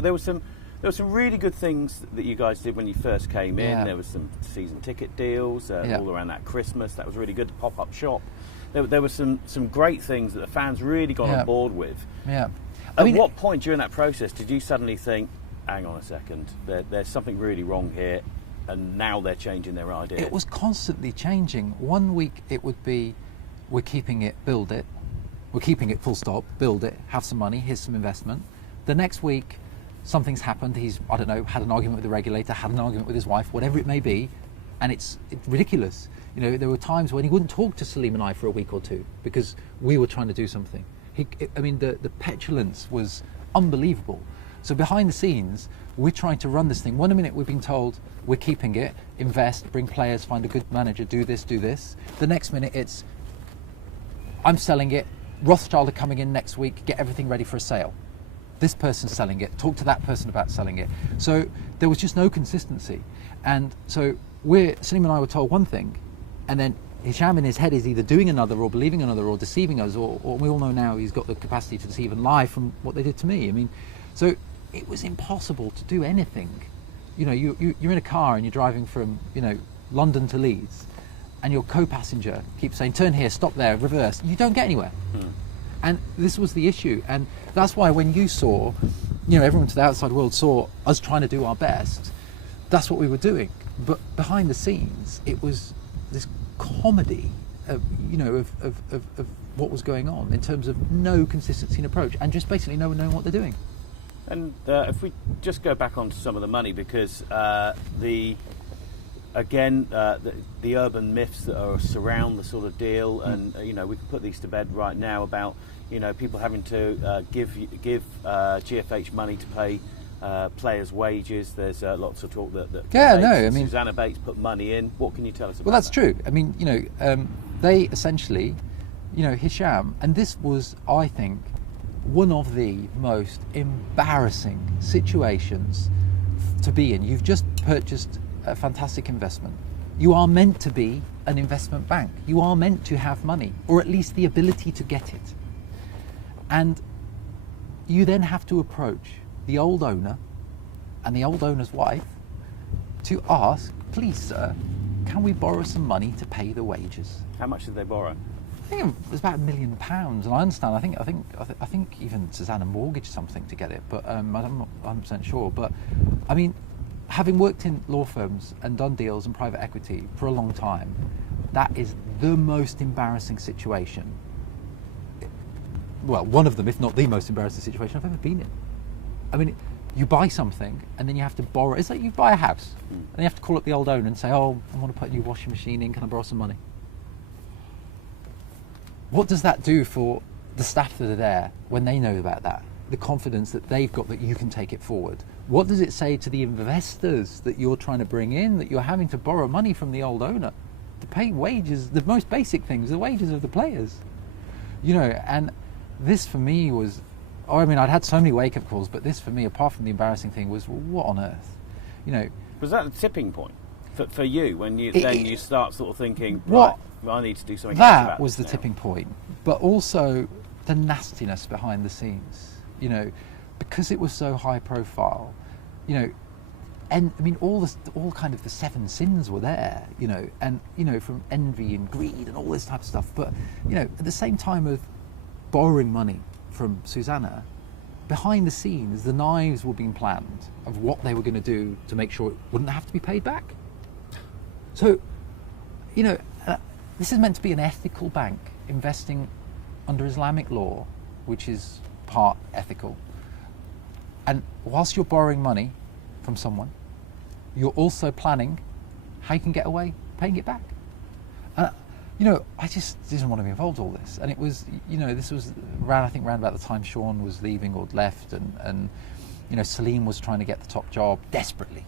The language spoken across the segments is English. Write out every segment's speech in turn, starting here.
there were some really good things that you guys did when you first came in. Yeah. There was some season ticket deals all around that Christmas. That was really good. The pop-up shop. There were some great things that the fans really got on board with. Yeah. At what point during that process did you suddenly think, hang on a second, there's something really wrong here, and now they're changing their idea? It was constantly changing. One week it would be, we're keeping it, build it. We're keeping it, full stop, build it, have some money, here's some investment. The next week, something's happened. He's, I don't know, had an argument with the regulator, had an argument with his wife, whatever it may be, and it's ridiculous. You know, there were times when he wouldn't talk to Salim and I for a week or two because we were trying to do something. The petulance was unbelievable. So behind the scenes, we're trying to run this thing. One minute we're being told we're keeping it, invest, bring players, find a good manager, do this, do this. The next minute it's, I'm selling it, Rothschild are coming in next week, get everything ready for a sale. This person's selling it, talk to that person about selling it. So there was just no consistency. And so Salim and I were told one thing, and then Hisham in his head is either doing another or believing another or deceiving us, or we all know now he's got the capacity to deceive and lie from what they did to me. I mean, so it was impossible to do anything. You know, you're in a car and you're driving from, you know, London to Leeds, and your co-passenger keeps saying, turn here, stop there, reverse. You don't get anywhere. And this was the issue. And that's why when you saw, you know, everyone to the outside world saw us trying to do our best, that's what we were doing. But behind the scenes, it was this comedy of, you know, of what was going on in terms of no consistency in approach and just basically no one knowing what they're doing. And if we just go back onto some of the money, because the urban myths that are surround the sort of deal, and you know, we can put these to bed right now about, you know, people having to give GFH money to pay players' wages. There's lots of talk that Susanna Bates put money in. What can you tell us about that? Well, that's true. I mean, you know, they essentially, you know, Hisham, and this was, I think, one of the most embarrassing situations to be in. You've just purchased a fantastic investment. You are meant to be an investment bank. You are meant to have money, or at least the ability to get it. And you then have to approach the old owner and the old owner's wife to ask, please sir, can we borrow some money to pay the wages? How much did they borrow? I think it was about £1 million, and I understand. I think even Susanna mortgaged something to get it, but I'm not 100% sure. But I mean, having worked in law firms and done deals in private equity for a long time, that is the most embarrassing situation. Well, one of them, if not the most embarrassing situation I've ever been in. I mean, you buy something and then you have to borrow. It's like you buy a house and you have to call up the old owner and say, oh, I want to put a new washing machine in, can I borrow some money? What does that do for the staff that are there when they know about that? The confidence that they've got that you can take it forward. What does it say to the investors that you're trying to bring in, that you're having to borrow money from the old owner to pay wages, the most basic things, the wages of the players? You know, and this for me was, I mean, I'd had so many wake-up calls, but this for me, apart from the embarrassing thing, was, well, what on earth? You know, was that a tipping point for you when you start sort of thinking, right, I need to do something else about that was the tipping point, but also the nastiness behind the scenes, you know, because it was so high profile, you know, and I mean, all kind of the 7 sins were there, you know, and, you know, from envy and greed and all this type of stuff. But, you know, at the same time of borrowing money from Susanna, behind the scenes, the knives were being planned of what they were going to do to make sure it wouldn't have to be paid back. So, you know, this is meant to be an ethical bank investing under Islamic law, which is part ethical. And whilst you're borrowing money from someone, you're also planning how you can get away paying it back. You know, I just didn't want to be involved in all this. And it was, you know, this was around about the time Sean was leaving or left, and you know, Salim was trying to get the top job desperately.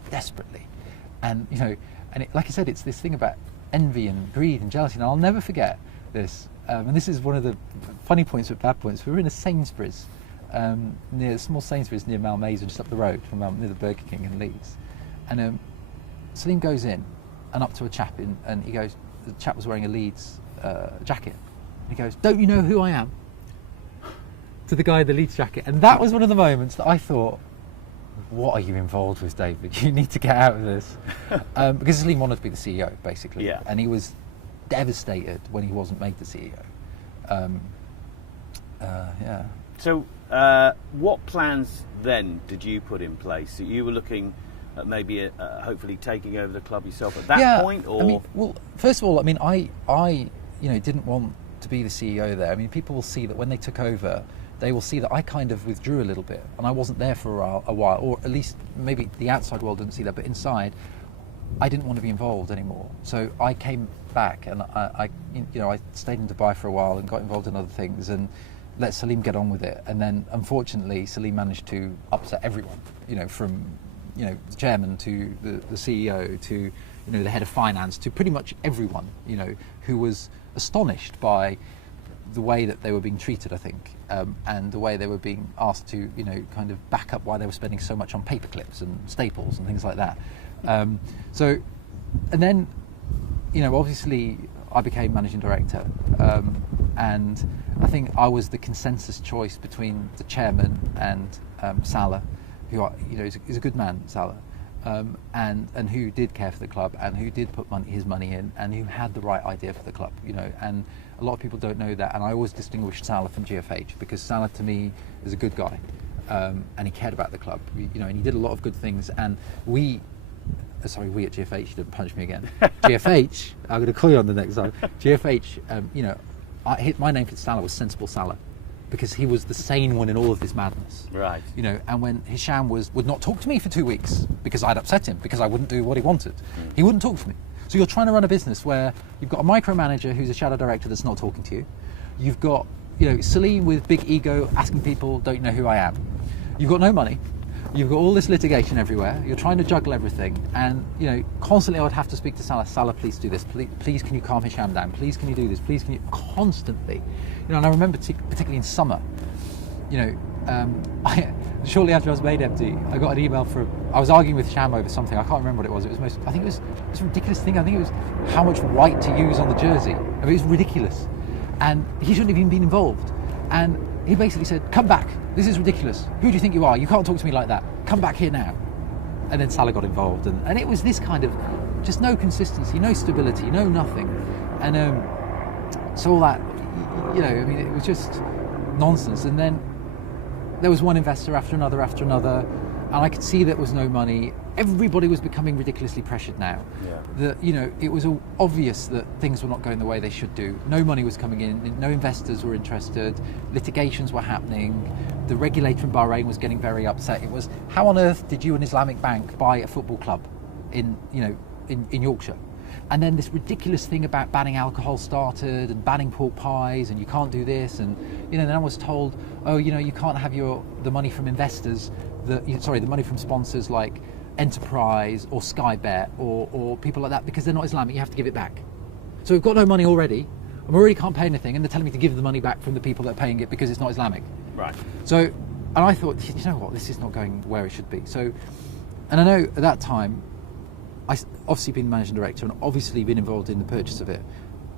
And, you know, and like I said, it's this thing about envy and greed and jealousy. And I'll never forget this. And this is one of the funny points with bad points. We were in a Sainsbury's, near a small Sainsbury's near Malmaison, just up the road from near the Burger King in Leeds. And Salim goes in and up to a chap and he goes, the chap was wearing a Leeds jacket. He goes, don't you know who I am? To the guy in the Leeds jacket. And that was one of the moments that I thought, what are you involved with, David? You need to get out of this. Because Salim wanted to be the CEO, basically. Yeah. And he was devastated when he wasn't made the CEO. Yeah. So, what plans then did you put in place? So you were looking at maybe hopefully taking over the club yourself at that point, or? I mean, well, first of all, I mean, I didn't want to be the CEO there. I mean, people will see that when they took over, they will see that I kind of withdrew a little bit, and I wasn't there for a while, or at least maybe the outside world didn't see that, but inside, I didn't want to be involved anymore. So I came back, and I stayed in Dubai for a while and got involved in other things, and let Salim get on with it. And then, unfortunately, Salim managed to upset everyone, from the chairman to the CEO to the head of finance to pretty much everyone, who was astonished by the way that they were being treated, I think, and the way they were being asked to, kind of back up why they were spending so much on paper clips and staples and things like that. And then, obviously I became managing director, and I think I was the consensus choice between the chairman and Salah, who is a good man, Salah, and who did care for the club and who did put his money in and who had the right idea for the club, and a lot of people don't know that. And I always distinguished Salah from GFH because Salah to me is a good guy, and he cared about the club, and he did a lot of good things. And we at GFH, you didn't punch me again. GFH, I'm going to call you on the next time. GFH, my name for Salah was Sensible Salah, because he was the sane one in all of this madness. Right. And when Hisham would not talk to me for 2 weeks because I'd upset him, because I wouldn't do what he wanted. He wouldn't talk to me. So you're trying to run a business where you've got a micromanager who's a shadow director that's not talking to you. You've got, Salim with big ego asking people, don't you know who I am? You've got no money. You've got all this litigation everywhere. You're trying to juggle everything. And, constantly I would have to speak to Salah. Salah, please do this. Please can you calm Hisham down? Please can you do this? Please can you... Constantly. And I remember particularly in summer, shortly after I was made MD, I got an email I was arguing with Hisham over something. I can't remember what it was. I think it was a ridiculous thing. I think it was how much white to use on the jersey. I mean, it was ridiculous. And he shouldn't have even been involved. And he basically said, come back. This is ridiculous. Who do you think you are? You can't talk to me like that. Come back here now. And then Salah got involved. And it was this kind of just no consistency, no stability, no nothing. And so all that, it was just nonsense. And then there was one investor after another, and I could see there was no money. Everybody was becoming ridiculously pressured now. Yeah. It was obvious that things were not going the way they should do. No money was coming in, no investors were interested, litigations were happening, the regulator in Bahrain was getting very upset. It was, how on earth did you, an Islamic bank, buy a football club in Yorkshire? And then this ridiculous thing about banning alcohol started, and banning pork pies, and you can't do this, and then I was told, you can't have the money from investors, the money from sponsors like Enterprise or Sky Bet or people like that, because they're not Islamic. You have to give it back. So we've got no money already, and we already can't pay anything, and they're telling me to give the money back from the people that are paying it because it's not Islamic. Right. So, and I thought, you know what, this is not going where it should be. So, and I know at that time, I obviously been managing director and obviously been involved in the purchase of it.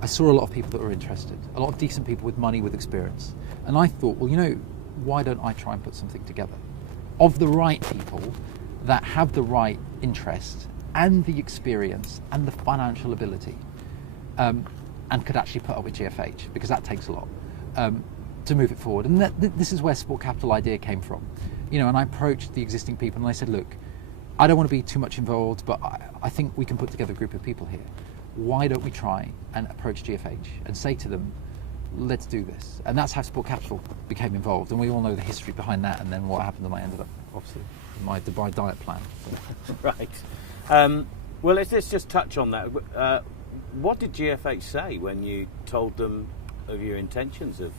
I saw a lot of people that were interested, a lot of decent people with money, with experience. And I thought, well, why don't I try and put something together of the right people that have the right interest and the experience and the financial ability, and could actually put up with GFH, because that takes a lot, to move it forward. And this is where Sport Capital idea came from. And I approached the existing people and I said, look, I don't want to be too much involved, but I think we can put together a group of people here. Why don't we try and approach GFH and say to them, let's do this? And that's how Sport Capital became involved. And we all know the history behind that, and then what happened, and I ended up, obviously, in my Dubai diet plan. Right. Well, let's just touch on that. What did GFH say when you told them of your intentions of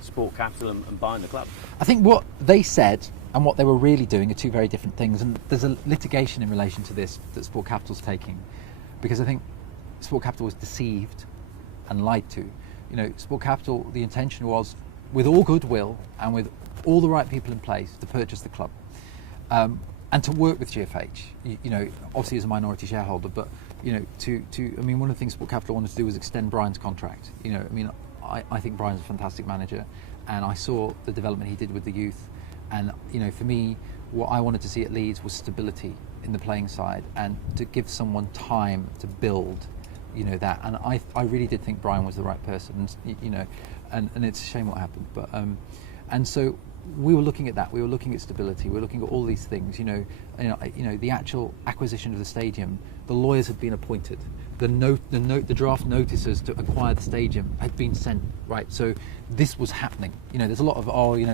Sport Capital and buying the club? I think what they said and what they were really doing are two very different things, and there's a litigation in relation to this that Sport Capital's taking, because I think Sport Capital was deceived and lied to. Sport Capital, the intention was, with all goodwill and with all the right people in place, to purchase the club, and to work with GFH. Obviously as a minority shareholder, but one of the things Sport Capital wanted to do was extend Brian's contract. I think Brian's a fantastic manager, and I saw the development he did with the youth. And for me, what I wanted to see at Leeds was stability in the playing side, and to give someone time to build, that. And I really did think Brian was the right person, and it's a shame what happened. But and so we were looking at that. We were looking at stability. We were looking at all these things. The actual acquisition of the stadium. The lawyers had been appointed. The draft notices to acquire the stadium had been sent. Right. So this was happening. There's a lot of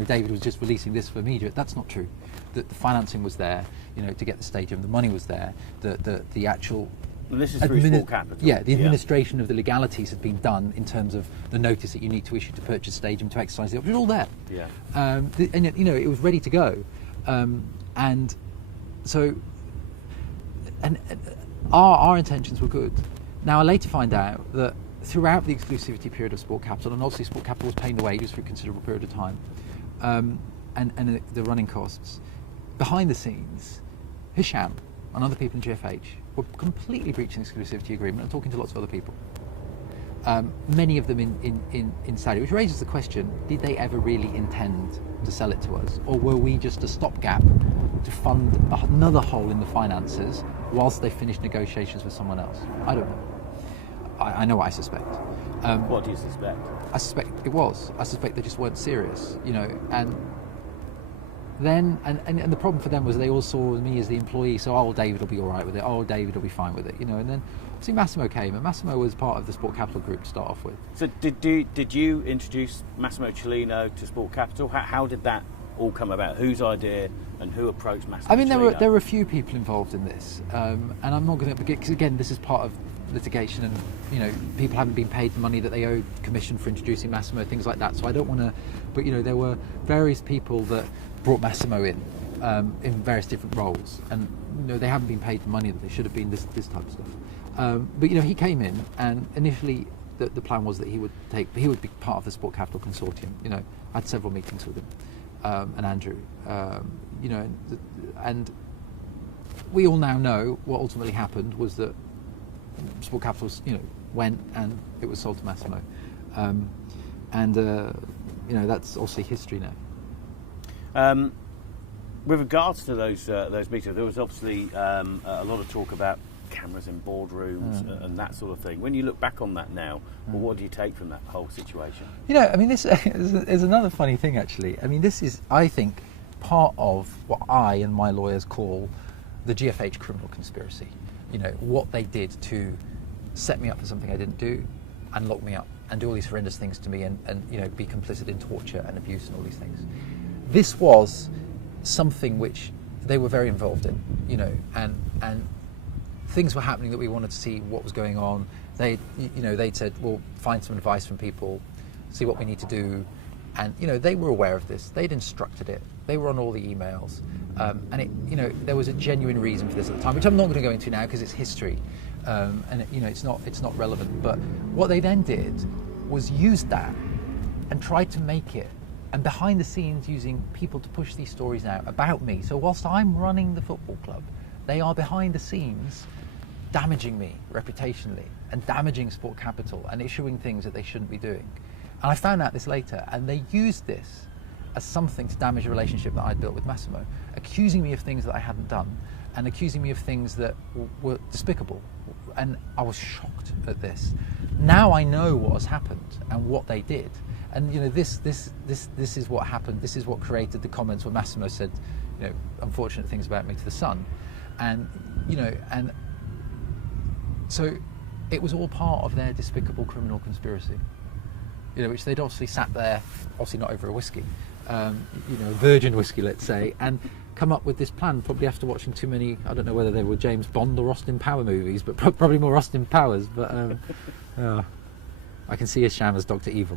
David was just releasing this for media. That's not true. The financing was there. To get the stadium. The money was there. The actual. And this is through Sport Capital. Yeah, the administration of the legalities had been done in terms of the notice that you need to issue to purchase a stadium, to exercise the option. It was all there. Yeah. And it was ready to go. And so, our intentions were good. Now I later find out that throughout the exclusivity period of Sport Capital, and obviously Sport Capital was paying the wages for a considerable period of time, and the running costs, behind the scenes, Hisham and other people in GFH were completely breaching the exclusivity agreement and talking to lots of other people. Many of them in Saudi, which raises the question, did they ever really intend to sell it to us? Or were we just a stopgap to fund another hole in the finances whilst they finished negotiations with someone else? I don't know. I know what I suspect. What do you suspect? I suspect it was. I suspect they just weren't serious, and then, and the problem for them was they all saw me as the employee, so David will be all right with it, David will be fine with it, and then obviously Massimo came, and Massimo was part of the Sport Capital group to start off with. So did you introduce Massimo Cellino to Sport Capital? How did that all come about? Whose idea and who approached Massimo Cellino? There were a few people involved in this, and I'm not going to, because again, this is part of litigation, and people haven't been paid the money that they owed commission for introducing Massimo, things like that, so I don't want to, but there were various people that brought Massimo in various different roles, and they haven't been paid the money that they should have been, this type of stuff. But he came in, and initially the plan was that he would be part of the Sport Capital consortium. I had several meetings with him and Andrew. And we all now know what ultimately happened was that Sport Capital, went and it was sold to Massimo, and that's obviously history now. With regards to those meetings, there was obviously a lot of talk about cameras in boardrooms and that sort of thing. When you look back on that now, well, what do you take from that whole situation? This is another funny thing, actually. This is, I think, part of what I and my lawyers call the GFH criminal conspiracy. What they did to set me up for something I didn't do and lock me up and do all these horrendous things to me and be complicit in torture and abuse and all these things. This was something which they were very involved in, and things were happening that we wanted to see what was going on. They'd said, well, find some advice from people, see what we need to do. And, they were aware of this. They'd instructed it. They were on all the emails. And there was a genuine reason for this at the time, which I'm not going to go into now because it's history. And it's not relevant. But what they then did was use that and tried to make it, and behind the scenes using people to push these stories out about me. So whilst I'm running the football club, they are behind the scenes damaging me reputationally and damaging Sport Capital and issuing things that they shouldn't be doing. And I found out this later, and they used this as something to damage a relationship that I'd built with Massimo, accusing me of things that I hadn't done and accusing me of things that were despicable. And I was shocked at this. Now I know what has happened and what they did. And this is what happened. This is what created the comments where Massimo said, unfortunate things about me to the Sun. And and so it was all part of their despicable criminal conspiracy. Which they'd obviously sat there, obviously not over a whiskey, virgin whiskey, let's say, and come up with this plan, probably after watching too many, I don't know whether they were James Bond or Austin Power movies, but probably more Austin Powers, but I can see Hisham as Dr. Evil.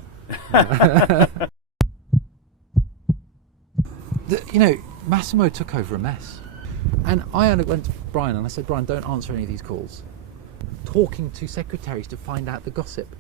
Massimo took over a mess. And I went to Brian and I said, Brian, don't answer any of these calls. Talking to secretaries to find out the gossip.